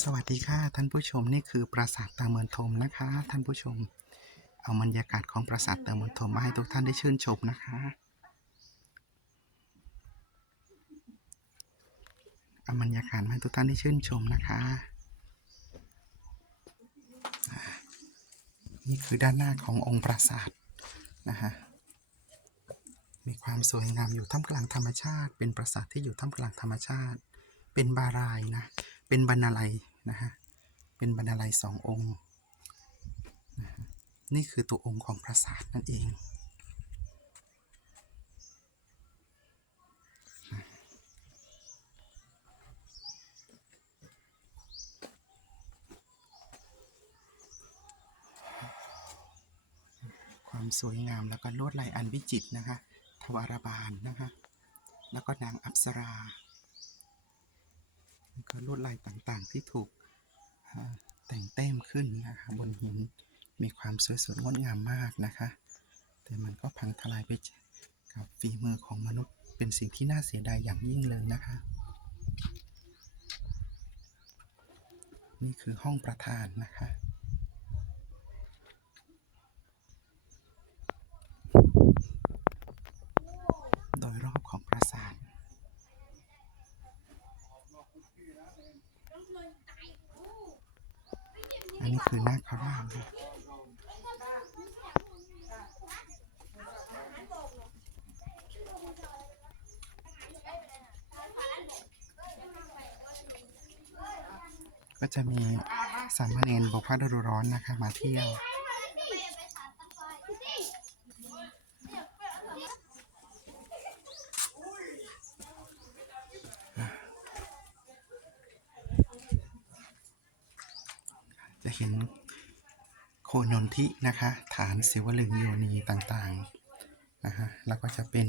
สวัสดีค่ะท่านผู้ชมนี่คือปราสาทตาเมืองทมนะคะ ท่านผู้ชม เอาบรรยากาศของปราสาทตาเมืองทมมาให้ทุกท่านได้ชื่นชมนะคะ เอาบรรยากาศมาให้ทุกท่านได้ชื่นชมนะคะ นี่คือด้านหน้าขององค์ปราสาทนะฮะมีความสวยงามอยู่ท่ามกลางธรรมชาติ เป็นปราสาทที่อยู่ท่ามกลางธรรมชาติ เป็นบารายนะ เป็นบรรณาลัยนะฮะเป็นบรรณาลัยสององค์นะะนี่คือตัวองค์ของปราสาทนั่นเองความสวยงามแล้วก็ลวดลายอันวิจิตรนะคะทวารบาลนะคะ แล้วก็นางอัปสรา ลวดลายต่างๆ ที่ถูกแต่งแต้มขึ้นนะคะบนหินมีความสวยสดงดงามมากนะคะ แต่มันก็พังทลายไปกับฝีมือของมนุษย์เป็นสิ่งที่น่าเสียดายอย่างยิ่งเลยนะคะ นี่คือห้องประธานนะคะ โดยรอบของปราสาท อันนี้คือนาคราชนะก็จะมีสามเณรบอกพระฤดูร้อนนะคะ มาเที่ยว จะเห็นโคนนทินะคะ ฐานศิวลึงโยนีต่างๆนะฮะแล้วก็จะเป็น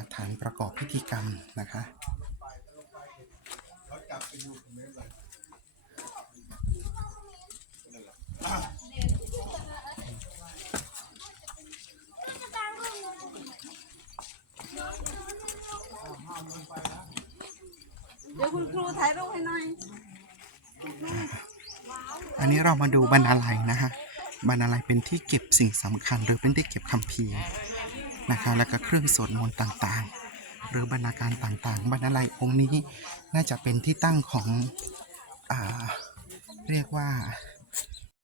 าฐานประกอบพิธีกรรมนะคะเดี๋ยวคุณครูถ่ายรูปให้หน่อย อันนี้เรามาดูบรรณาลัยนะฮะบรรณาลัยเป็นที่เก็บสิ่งสำคัญ หรือเป็นที่เก็บคัมภีร์นะคะแล้วก็เครื่องสวดมนต์ต่างๆ หรือบรรณาการต่างๆ บรรณาลัยองค์นี้น่าจะเป็นที่ตั้งของอเรียกว่า